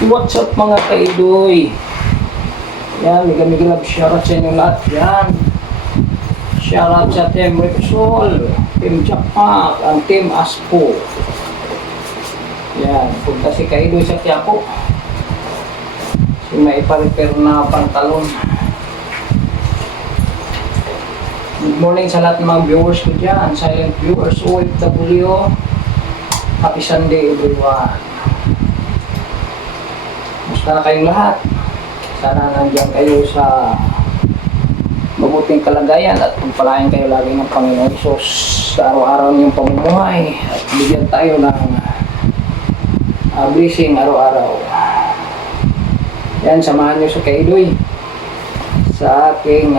What's up mga kaidoy? Yan, mega love shoutout sa inyo lahat. Yan. Shoutout sa Team Repsol, Team Jackpack, ang Team Aspo. Yan, punta si kaidoy sa Quiapo. Si may ipa-repair na pantalon. Good morning sa lahat ng mga viewers ko dyan, silent viewers, OFW. Happy Sunday everyone. Musta na kayong lahat? Sana nandiyan kayo sa mabuting kalagayan at pagpalain kayo lagi ng Panginoon Isus sa araw-araw niyong pamumuhay at bigyan tayo ng blessing araw-araw. Yan, samahan niyo sa kaidoy sa aking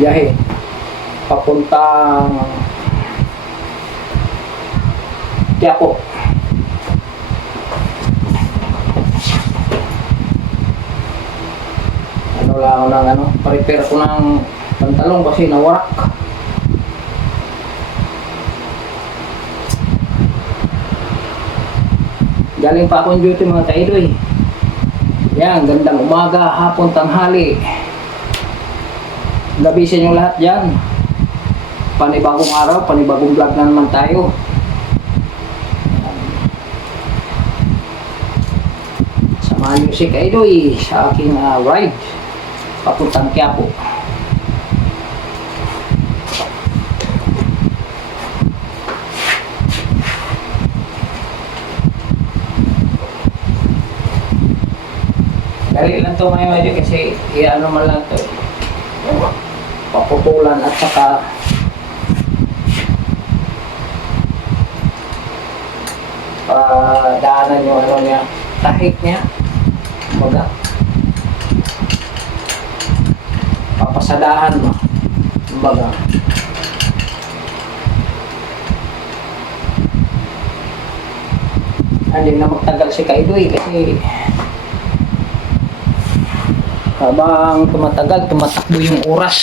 biyahe papuntang Quiapo. Wala ako ng pa-repair ko ng pantalong kasi nawarak. Galing pa akong duty mga kaidoy. Yan, gandang umaga, hapon, tanghali. Gabi sa inyo lahat dyan. Panibagong araw, panibagong vlog na naman tayo. Samahan niyo si kaidoy sa aking ride papuntang Quiapo. Dali lang ito ngayon medyo kasi iano man lang ito paputulan at saka daanan yung niya, tahik niya kumbaga papasadahan mo kumbaga. Hindi na magtagal si kaidoy kasi habang tumatagal tumatakbo yung oras.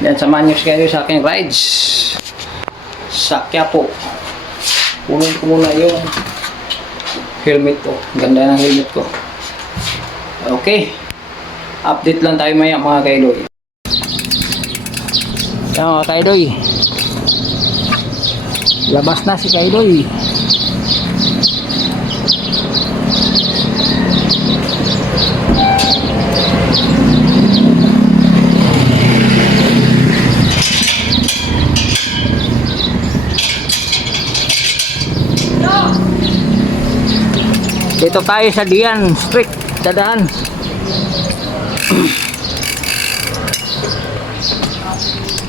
Yan, samahan nyo si kaidoy sa aking rides sa Quiapo. Punin ko muna yung helmet ko, ganda ng helmet ko. Okay, update lang tayo maya mga kaidoy. Yan mga kaidoy, labas na si kaidoy. Dito tayo sa Dian Street, dadaan.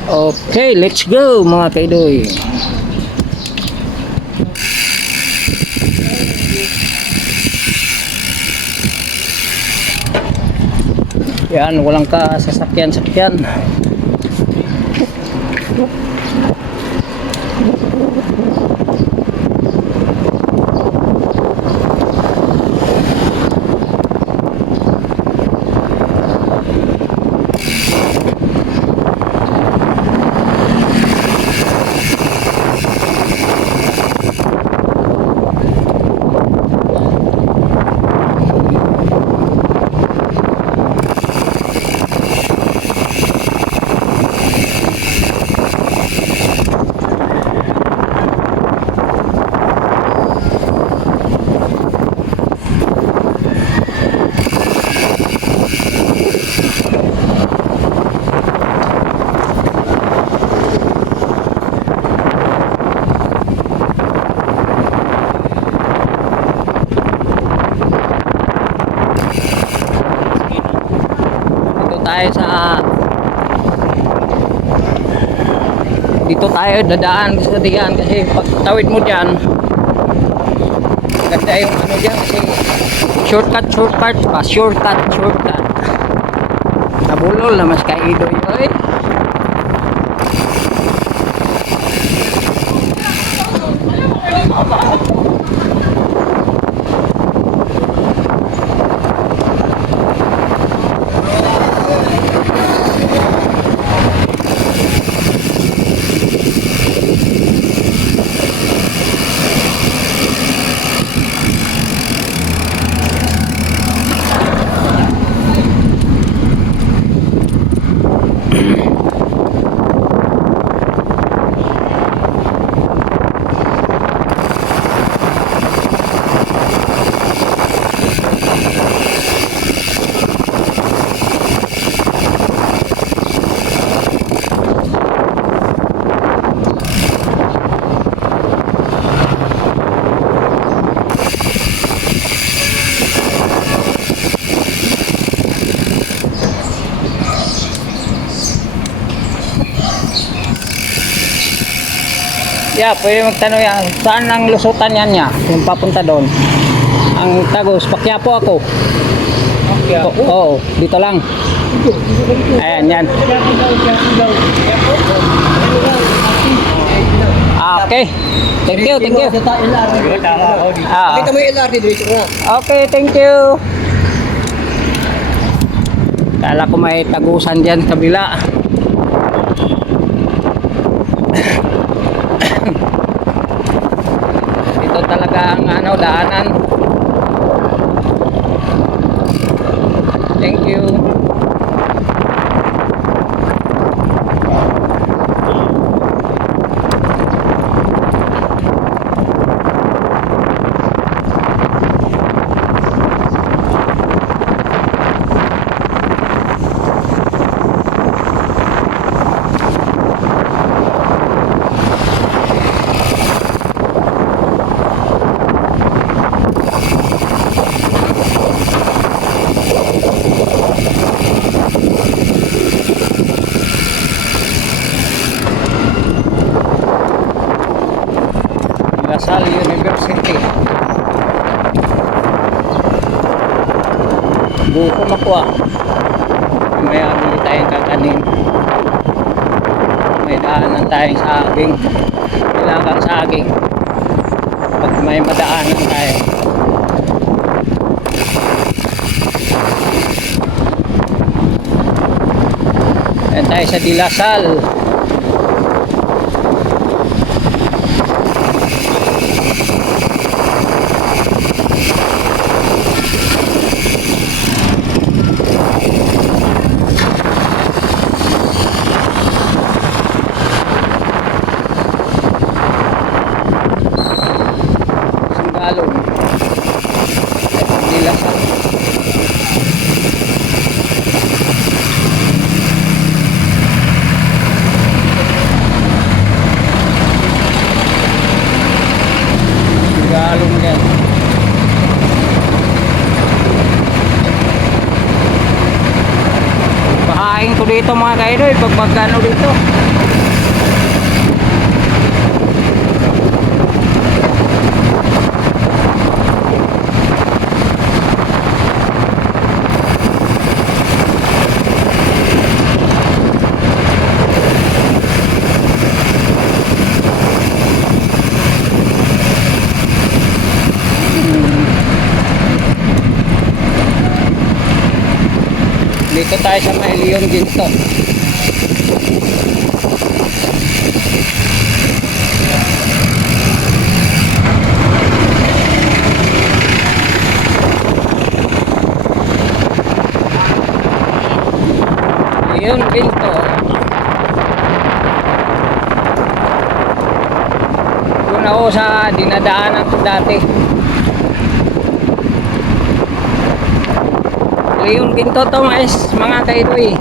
Okay, let's go mga kaidoy. Yan, walang sasakyan-sakyan. Dito tayo dadaan sa Dian kasi pag tawid mo dyan ganda yung dyan kasi shortcut nabulol na mas kaidoy oy. Yeah, pwede magtanong yan. Saan ang lusutan yan niya? Yung papunta doon. Ang Tagos, Paquiapo ako. Oo, dito lang. Ayan, yan. Okay. Thank you, thank you. Kita mo yung LRT dito na. Okay, thank you. Kala ko may tagusan dyan kabila. Ito talaga ang daanan. Thank you. Lasal University. Buko makuha. May bili tayong kakanin. May daanan tayong saging. Kailangan saging. Pag may madaanan tayo. Ayan tayo sa Dilasal. Singgalong. Dilasal. Singgalong yan. Pahain ko dito mga kaidoy pag magkano dito. Dito tayo sa may Leon Ginto. Leon Ginto. Doon ako sa dinadaanan ko dati. Leon Ginto to mga kaidoy.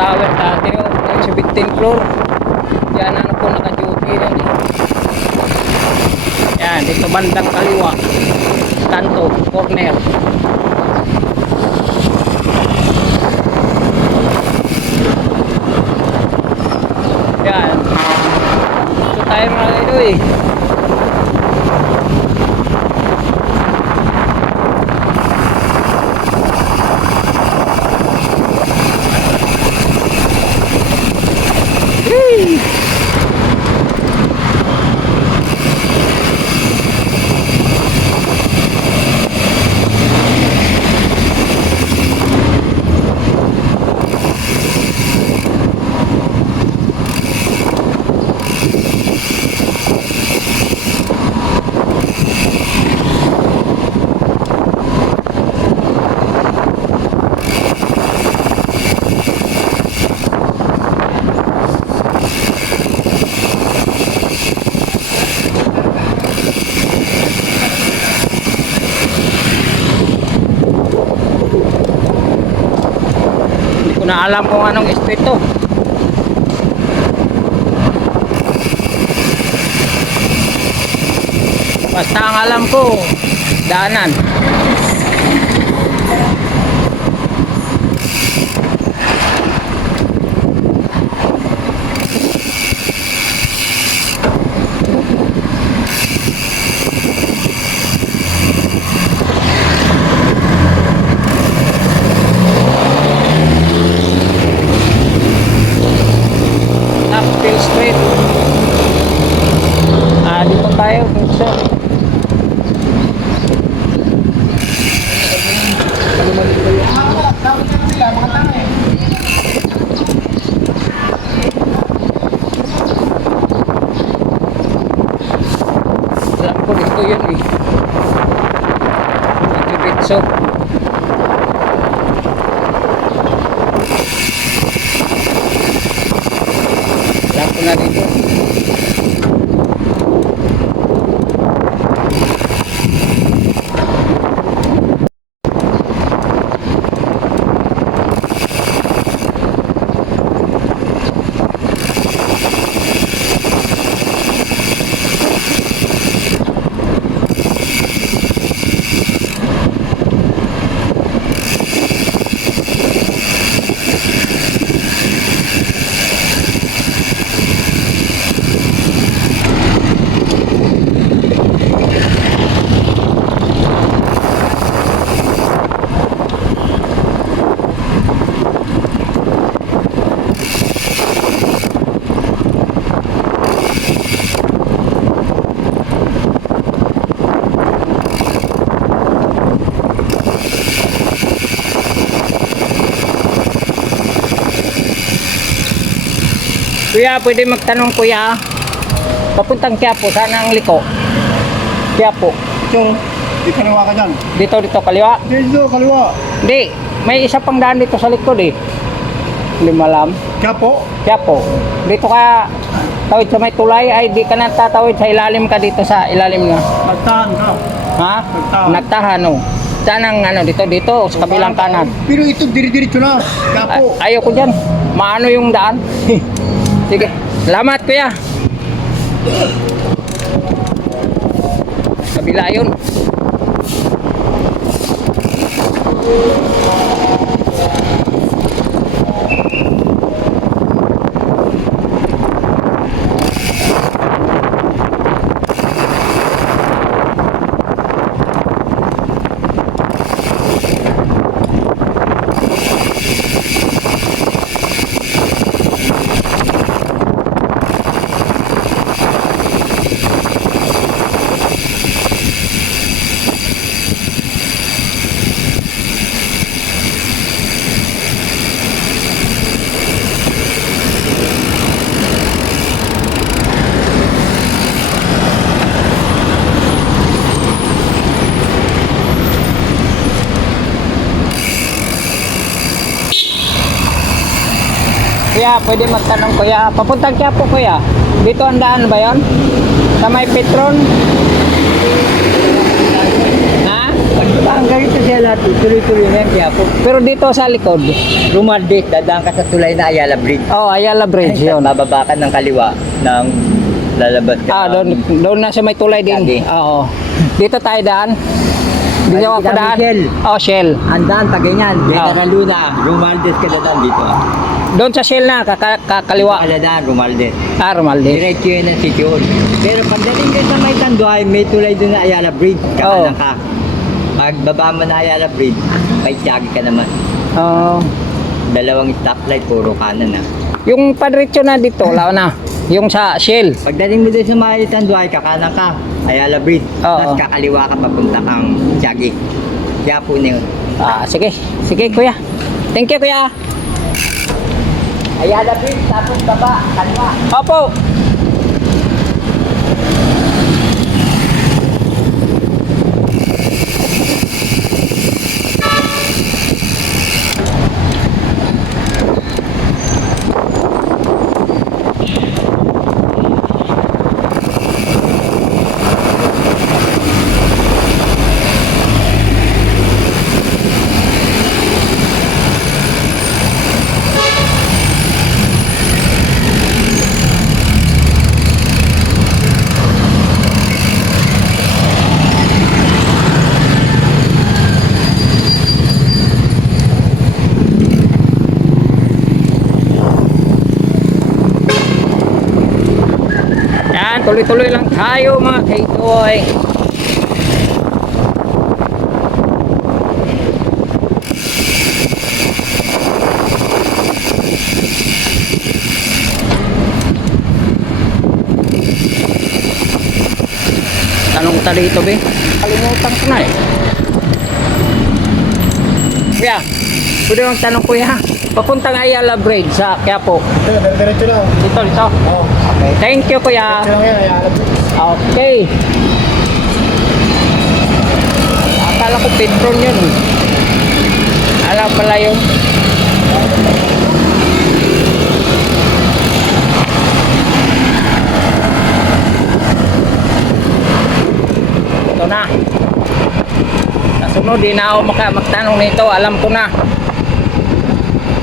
tower dati yung 17th floor. Yan ano po naka-duty yan eh. Yan, dito bandang kaliwa. Kanto, corner. Yan. Ito tayo mga ito eh. Na alam kung anong street to. Basta ang alam ko, daanan. Uphill Street. Dito tayo. Dito. Alam ko dito yun eh. Dito. Alam ko na dito. Kuya, pwede magtanong kuya. Papuntang Quiapo, saan ang liko? Quiapo. Yung, di kaliwa ka dyan. Dito kaliwa. Dito, kaliwa. Hindi, may isa pang daan dito sa likod eh. Hindi mo alam. Kapo. Quiapo. Dito ka tawid sa may tulay, ay di ka na tatawid sa ilalim ka dito sa ilalim na. Magtahan ka. Ha? Nagtahan. Nagtahan oh. Saan ang ano dito sa kabilang kanan. Pero ito diri-diretso na. Kapo. Ayoko dyan. Maano yung daan? Sige. Salamat kuya. Kabila yun. Kuya, pwede magtanong kuya. Papuntang Quiapo kuya. Dito ang daan ba yun? Sa may Petron? Ha? Ang ganito siya lahat, tuloy-tuloy na yan, kaya po. Pero dito sa likod, Romualdez, dadaan ka sa tulay na Ayala Bridge. oh, Ayala Bridge yun. Bababa ka ng kaliwa ng lalabas ka. Ah, doon na sa may tulay din. Lagi. Oo. Dito tayo daan. Dito Ay, ako dito daan. Shell. Oh, Shell. Andaan, taganyan. General Luna, Romualdez ka dadaan dito. Doon sa Shell na, kakaliwa. Kaladaan, Romualdez. Ah, Romalde. Diretso yun ang City Hall. Pero pagdating ka sa may Tanduay, may tulay doon na Ayala Bridge. Kakanan ka. Pagbaba mo na Ayala Bridge, may tiyagi ka naman. Oh. Dalawang stoplight, puro kanan na. Yung padretso na dito, wala na. Yung sa Shell. Pagdating mo doon sa may Tanduay, kakanan ka. Ayala Bridge. Oo. Tapos kakaliwa ka papunta kang tiyagi. Kaya po na yun. Ah, sige. Sige, kuya. Thank you, kuya. Ayala Bridge, tapos baba, kaliwa. Opo. Yan, tuloy-tuloy lang tayo mga kaitoy. Tanong ta dito, be. Kalimutan ko na eh. Kuya, pwede mong tanong kuya. Papuntang Ayala Bridge sa Quiapo. Diretso lang. Dito, dito. Oo. Okay. Thank you, kuya. Diretso lang yan, Ayala Bridge. Okay. Akala ko Petron yun. Alam pala yun. Ito na. Nasunod, di na ako magtanong nito. Alam ko na.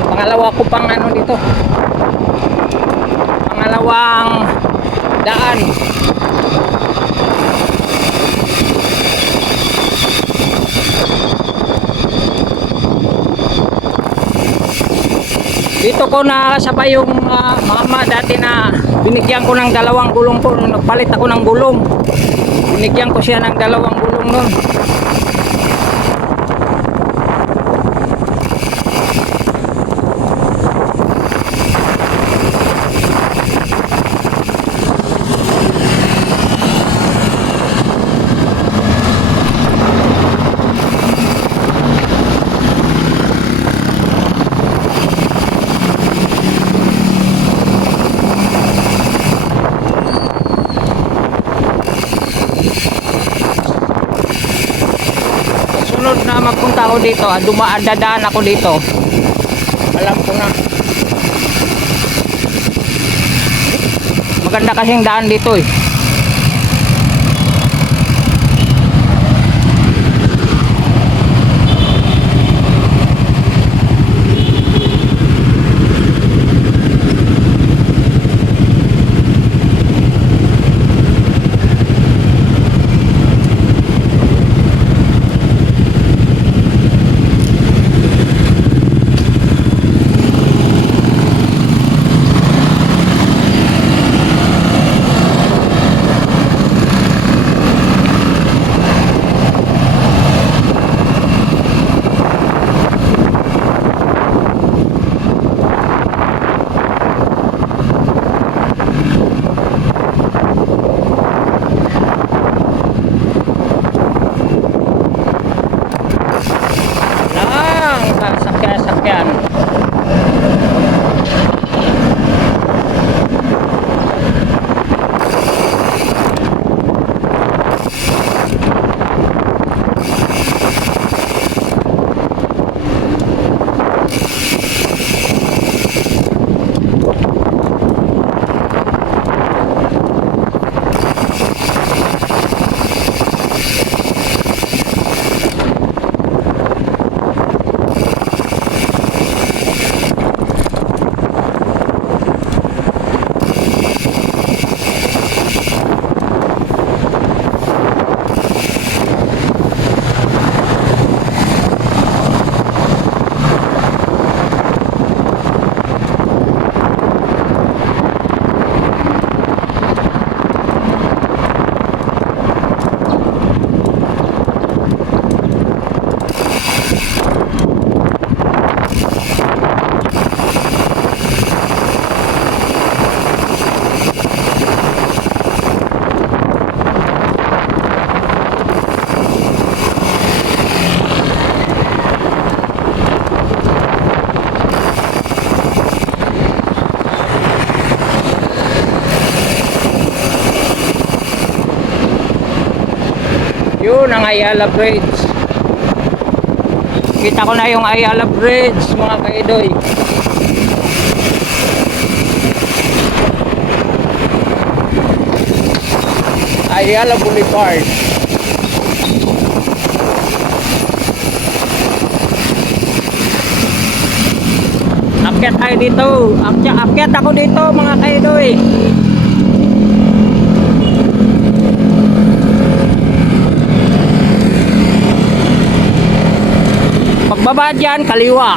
Pangalawa ko pang ano dito. Pangalawang daan. Dito ko nakasabay yung mama dati na binigyan ko ng dalawang gulong po. Nung nagpalit ako ng gulong, binigyan ko siya ng dalawang gulong nun. Sunod na magpunta ako dito, dadaan ako dito. Alam ko na. Maganda kasing daan dito eh. Ayala Bridge. Kita ko na yung Ayala Bridge, mga kaidoy. Ayala Boulevard. Akyat tayo dito. Akyat ako dito, mga kaidoy. Pagbaba dyan, kaliwa.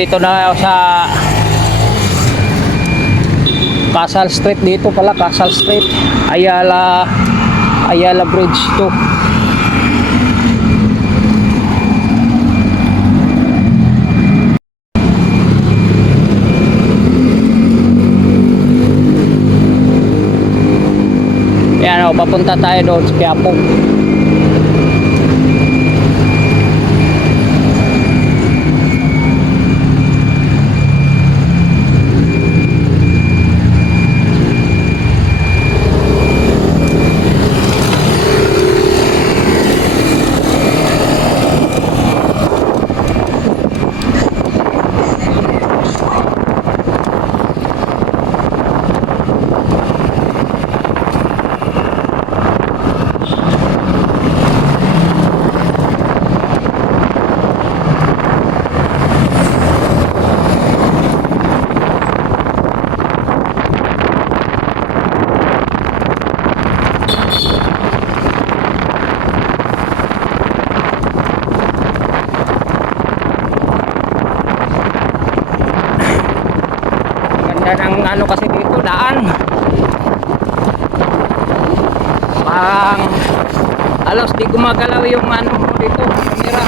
Dito na ako sa Casal Street. Dito pala, Casal Street, Ayala Bridge 2. Yan o, papunta tayo doon sa Quiapo. Ng ano kasi dito daan parang alos di gumagalaw yung ano dito kamera.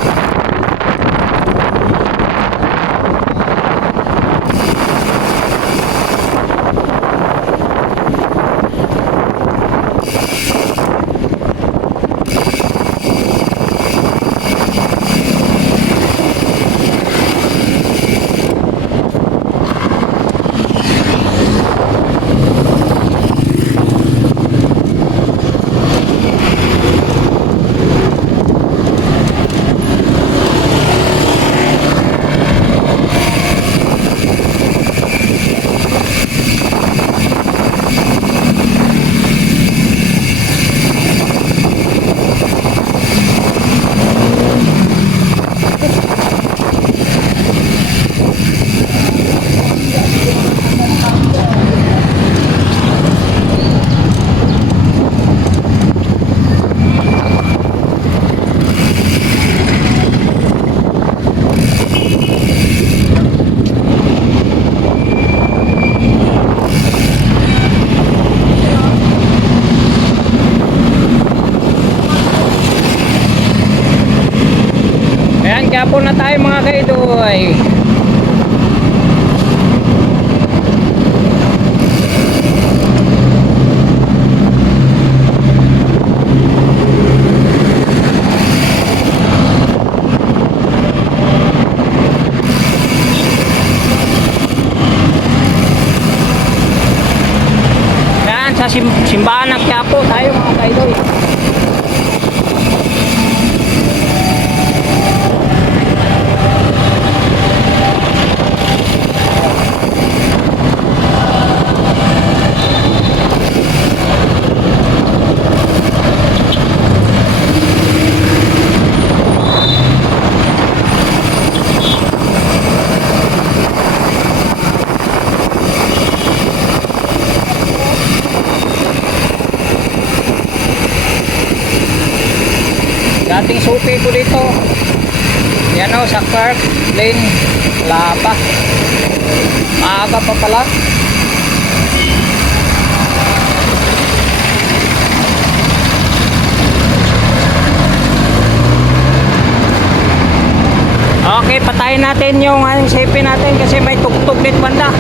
Quiapo na tayo, mga kaidoy. Yan, sa simbahan ng Quiapo tayo, mga kaidoy. Dating suki ko dito. Yan o, sa Clark Lane. Wala pa. Maaga pa pala. Okay, patayin natin yung safety natin kasi may tugtog dito banda.